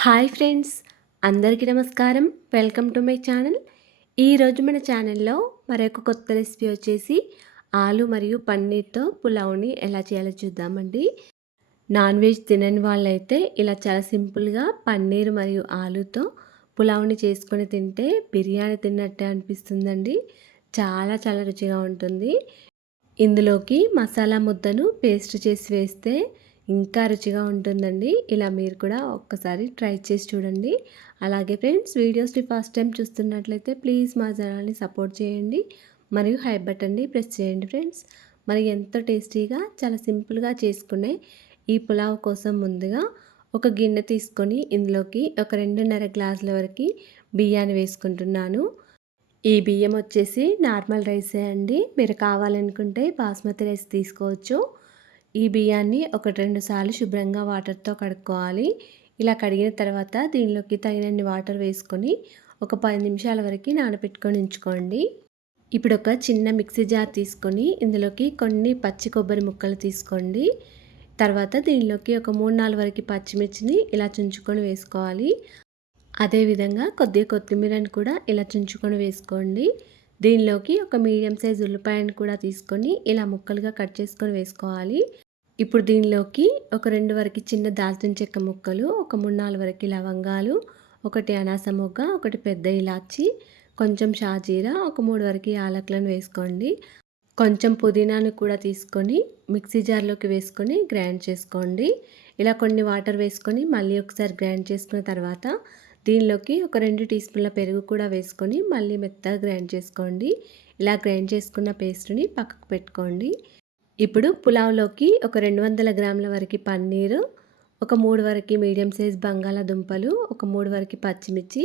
Hi friends, అందరికీ నమస్కారం. Welcome to my channel. ఈరోజు మన ఛానల్లో మరొక కొత్త రెసిపీ వచ్చేసి ఆలు మరియు పన్నీర్తో పులావ్ని ఎలా చేయాలో చూద్దామండి. నాన్ వెజ్ తినని వాళ్ళైతే ఇలా చాలా సింపుల్గా పన్నీర్ మరియు ఆలుతో పులావ్ని చేసుకొని తింటే బిర్యానీ తిన్నట్టే అనిపిస్తుందండి. చాలా చాలా రుచిగా ఉంటుంది. ఇందులోకి మసాలా ముద్దను పేస్ట్ చేసి వేస్తే ఇంకా రుచిగా ఉంటుందండి. ఇలా మీరు కూడా ఒక్కసారి ట్రై చేసి చూడండి. అలాగే ఫ్రెండ్స్, వీడియోస్ని ఫస్ట్ టైం చూస్తున్నట్లయితే ప్లీజ్ మా ఛానల్ని సపోర్ట్ చేయండి మరియు హై బటన్ని ప్రెస్ చేయండి ఫ్రెండ్స్. మరి ఎంతో టేస్టీగా చాలా సింపుల్గా చేసుకునే ఈ పులావ్ కోసం ముందుగా ఒక గిన్నె తీసుకొని ఇందులోకి ఒక 2.5 గ్లాసుల వరకు బియ్యాన్ని వేసుకుంటున్నాను. ఈ బియ్యం వచ్చేసి నార్మల్ రైసే అండి. మీరు కావాలనుకుంటే బాస్మతి రైస్ తీసుకోవచ్చు. ఈ బియ్యాన్ని 1-2 సార్లు శుభ్రంగా వాటర్తో కడుక్కోవాలి. ఇలా కడిగిన తర్వాత దీనిలోకి తగినన్ని వాటర్ వేసుకొని ఒక 10 నిమిషాల వరకు నానబెట్టుకొని ఉంచుకోండి. ఇప్పుడు ఒక చిన్న మిక్సీ జార్ తీసుకొని ఇందులోకి కొన్ని పచ్చి కొబ్బరి ముక్కలు తీసుకోండి. తర్వాత దీనిలోకి ఒక 3-4 వరకు పచ్చిమిర్చిని ఇలా చుంచుకొని వేసుకోవాలి. అదేవిధంగా కొద్దిగా కొత్తిమీరని కూడా ఇలా చుంచుకొని వేసుకోండి. దీనిలోకి ఒక మీడియం సైజ్ ఉల్లిపాయను కూడా తీసుకొని ఇలా ముక్కలుగా కట్ చేసుకొని వేసుకోవాలి. ఇప్పుడు దీనిలోకి ఒక 2 వరకు చిన్న దాల్చిన చెక్క ముక్కలు, ఒక 3-4 వరకు లవంగాలు, ఒకటి అనాస మొగ్గ, ఒకటి పెద్ద ఇలాచి, కొంచెం షాజీరా, ఒక 3 వరకు యాలకులను వేసుకోండి. కొంచెం పుదీనాను కూడా తీసుకొని మిక్సీ జార్లోకి వేసుకొని గ్రైండ్ చేసుకోండి. ఇలా కొన్ని వాటర్ వేసుకొని మళ్ళీ ఒకసారి గ్రైండ్ చేసుకున్న తర్వాత దీనిలోకి ఒక 2 టీ స్పూన్ల పెరుగు కూడా వేసుకొని మళ్ళీ మెత్తగా గ్రైండ్ చేసుకోండి. ఇలా గ్రైండ్ చేసుకున్న పేస్ట్ని పక్కకు పెట్టుకోండి. ఇప్పుడు పులావ్లోకి ఒక 200 గ్రాముల వరకు పన్నీరు, ఒక 3 వరకు మీడియం సైజ్ బంగాళాదుంపలు, ఒక 3 వరకు పచ్చిమిర్చి,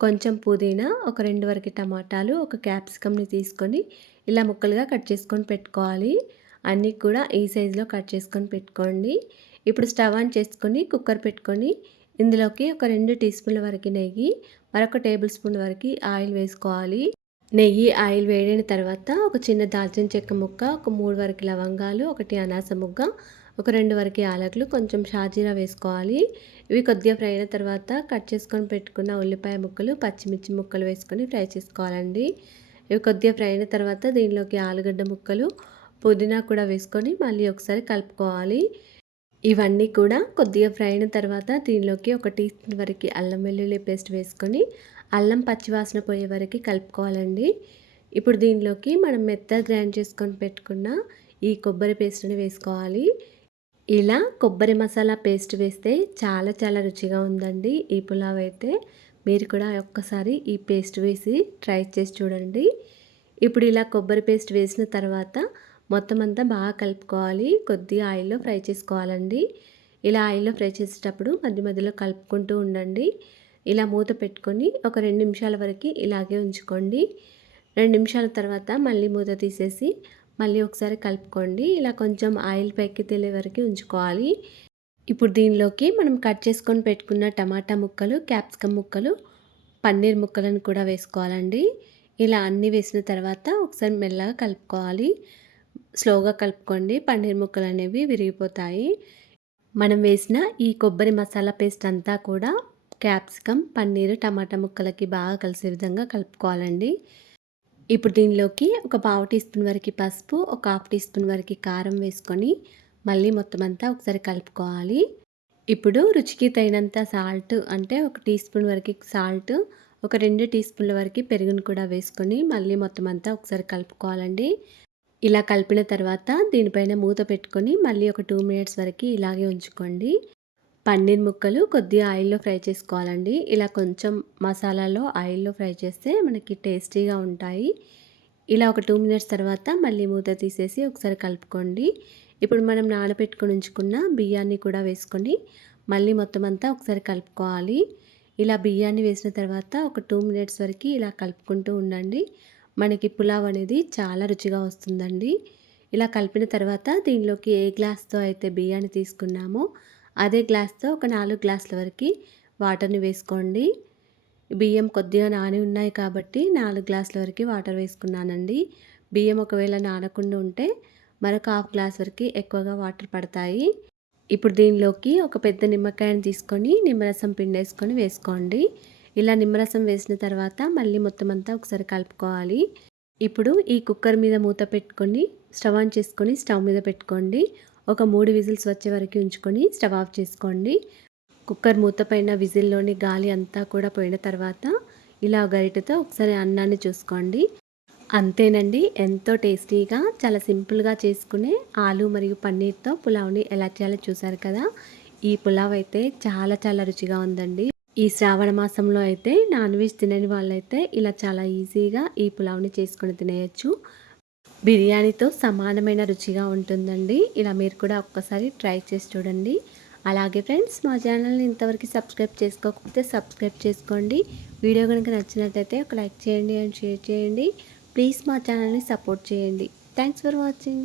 కొంచెం పుదీనా, ఒక 2 వరకు టమాటాలు, ఒక క్యాప్సికమ్ని తీసుకొని ఇలా ముక్కలుగా కట్ చేసుకొని పెట్టుకోవాలి. అన్నీ కూడా ఈ సైజులో కట్ చేసుకొని పెట్టుకోండి. ఇప్పుడు స్టవ్ ఆన్ చేసుకొని కుక్కర్ పెట్టుకొని ఇందులోకి ఒక 2 టీ స్పూన్ల వరకు నెయ్యి, మరొక టేబుల్ స్పూన్ వరకు ఆయిల్ వేసుకోవాలి. నెయ్యి, ఆయిల్ వేడిన తర్వాత ఒక చిన్న దాల్చిన చెక్క ముక్క, ఒక 3 వరకు లవంగాలు, ఒకటి అనాస ముగ్గ, ఒక 2 వరకు యాలకులు, కొంచెం షాజీరా వేసుకోవాలి. ఇవి కొద్దిగా ఫ్రై అయిన తర్వాత కట్ చేసుకొని పెట్టుకున్న ఉల్లిపాయ ముక్కలు, పచ్చిమిర్చి ముక్కలు వేసుకొని ఫ్రై చేసుకోవాలండి. ఇవి కొద్దిగా ఫ్రై అయిన తర్వాత దీనిలోకి ఆలుగడ్డ ముక్కలు, పుదీనా కూడా వేసుకొని మళ్ళీ ఒకసారి కలుపుకోవాలి. ఇవన్నీ కూడా కొద్దిగా ఫ్రై అయిన తర్వాత దీనిలోకి ఒక టీ స్పూన్ వరకు అల్లం వెల్లుల్లి పేస్ట్ వేసుకొని అల్లం పచ్చివాసన పోయే వరకు కలుపుకోవాలండి. ఇప్పుడు దీనిలోకి మనం మెత్తగా గ్రైండ్ చేసుకొని పెట్టుకున్న ఈ కొబ్బరి పేస్ట్ని వేసుకోవాలి. ఇలా కొబ్బరి మసాలా పేస్ట్ వేస్తే చాలా చాలా రుచిగా ఉందండి ఈ పులావ్ అయితే. మీరు కూడా ఒక్కసారి ఈ పేస్ట్ వేసి ట్రై చేసి చూడండి. ఇప్పుడు ఇలా కొబ్బరి పేస్ట్ వేసిన తర్వాత మొత్తం అంతా బాగా కలుపుకోవాలి. కొద్దిగా ఆయిల్లో ఫ్రై చేసుకోవాలండి. ఇలా ఆయిల్లో ఫ్రై చేసేటప్పుడు మధ్య మధ్యలో కలుపుకుంటూ ఉండండి. ఇలా మూత పెట్టుకొని ఒక 2 నిమిషాల వరకు ఇలాగే ఉంచుకోండి. 2 నిమిషాల తర్వాత మళ్ళీ మూత తీసేసి మళ్ళీ ఒకసారి కలుపుకోండి. ఇలా కొంచెం ఆయిల్ పైకి తేలే వరకు ఉంచుకోవాలి. ఇప్పుడు దీనిలోకి మనం కట్ చేసుకొని పెట్టుకున్న టమాటా ముక్కలు, క్యాప్సికమ్ ముక్కలు, పన్నీర్ ముక్కలను కూడా వేసుకోవాలండి. ఇలా అన్నీ వేసిన తర్వాత ఒకసారి మెల్లగా కలుపుకోవాలి. స్లోగా కలుపుకోండి, పన్నీర్ ముక్కలు అనేవి విరిగిపోతాయి. మనం వేసిన ఈ కొబ్బరి మసాలా పేస్ట్ అంతా కూడా క్యాప్సికమ్, పన్నీరు, టమాటా ముక్కలకి బాగా కలిసే విధంగా కలుపుకోవాలండి. ఇప్పుడు దీనిలోకి ఒక పావు టీ స్పూన్ వరకు పసుపు, ఒక హాఫ్ టీ స్పూన్ వరకు కారం వేసుకొని మళ్ళీ మొత్తం అంతా ఒకసారి కలుపుకోవాలి. ఇప్పుడు రుచికి తగినంత సాల్ట్, అంటే ఒక టీ స్పూన్ వరకు సాల్ట్, ఒక 2 టీ స్పూన్ల వరకు పెరుగును కూడా వేసుకొని మళ్ళీ మొత్తం అంతా ఒకసారి కలుపుకోవాలండి. ఇలా కలిపిన తర్వాత దీనిపైన మూత పెట్టుకొని మళ్ళీ ఒక 2 మినిట్స్ వరకు ఇలాగే ఉంచుకోండి. పన్నీర్ ముక్కలు కొద్దిగా ఆయిల్లో ఫ్రై చేసుకోవాలండి. ఇలా కొంచెం మసాలాలో ఆయిల్లో ఫ్రై చేస్తే మనకి టేస్టీగా ఉంటాయి. ఇలా ఒక 2 మినిట్స్ తర్వాత మళ్ళీ మూత తీసేసి ఒకసారి కలుపుకోండి. ఇప్పుడు మనం నానబెట్టుకొని ఉంచుకున్న బియ్యాన్ని కూడా వేసుకొని మళ్ళీ మొత్తం అంతా ఒకసారి కలుపుకోవాలి. ఇలా బియ్యాన్ని వేసిన తర్వాత ఒక 2 మినిట్స్ వరకు ఇలా కలుపుకుంటూ ఉండండి. మనకి పులావ్ అనేది చాలా రుచిగా వస్తుందండి. ఇలా కలిపిన తర్వాత దీనిలోకి ఏ గ్లాస్తో అయితే బియ్యాన్ని తీసుకున్నామో అదే గ్లాస్తో ఒక 4 గ్లాసుల వరకు వాటర్ని వేసుకోండి. బియ్యం కొద్దిగా నాని ఉన్నాయి కాబట్టి 4 గ్లాసుల వరకు వాటర్ వేసుకున్నానండి. బియ్యం ఒకవేళ నానకుండా ఉంటే మరొక హాఫ్ గ్లాస్ వరకు ఎక్కువగా వాటర్ పడతాయి. ఇప్పుడు దీనిలోకి ఒక పెద్ద నిమ్మకాయని తీసుకొని నిమ్మరసం పిండేసుకొని వేసుకోండి. ఇలా నిమ్మరసం వేసిన తర్వాత మళ్ళీ మొత్తం అంతా ఒకసారి కలుపుకోవాలి. ఇప్పుడు ఈ కుక్కర్ మీద మూత పెట్టుకొని స్టవ్ ఆన్ చేసుకొని స్టవ్ మీద పెట్టుకోండి. ఒక 3 విజిల్స్ వచ్చే వరకు ఉంచుకొని స్టవ్ ఆఫ్ చేసుకోండి. కుక్కర్ మూత పైన విజిల్లోని గాలి అంతా కూడా పోయిన తర్వాత ఇలా గరిటెతో ఒకసారి అన్నాన్ని చూసుకోండి. అంతేనండి, ఎంతో టేస్టీగా చాలా సింపుల్గా చేసుకునే ఆలు మరియు పన్నీర్తో పులావ్ని ఎలా చేయాలో చూసారు కదా. ఈ పులావ్ అయితే చాలా చాలా రుచిగా ఉందండి. ఈ శ్రావణ మాసంలో అయితే నాన్ వెజ్ తినని వాళ్ళైతే ఇలా చాలా ఈజీగా ఈ పులావ్ని చేసుకొని తినేయచ్చు. బిర్యానీతో సమానమైన రుచిగా ఉంటుందండి. ఇలా మీరు కూడా ఒక్కసారి ట్రై చేసి చూడండి. అలాగే ఫ్రెండ్స్, మా ఛానల్ని ఇంతవరకు సబ్స్క్రైబ్ చేసుకోకపోతే సబ్స్క్రైబ్ చేసుకోండి. వీడియో కనుక నచ్చినట్టయితే ఒక లైక్ చేయండి అండ్ షేర్ చేయండి. ప్లీజ్ మా ఛానల్ని సపోర్ట్ చేయండి. Thanks for watching.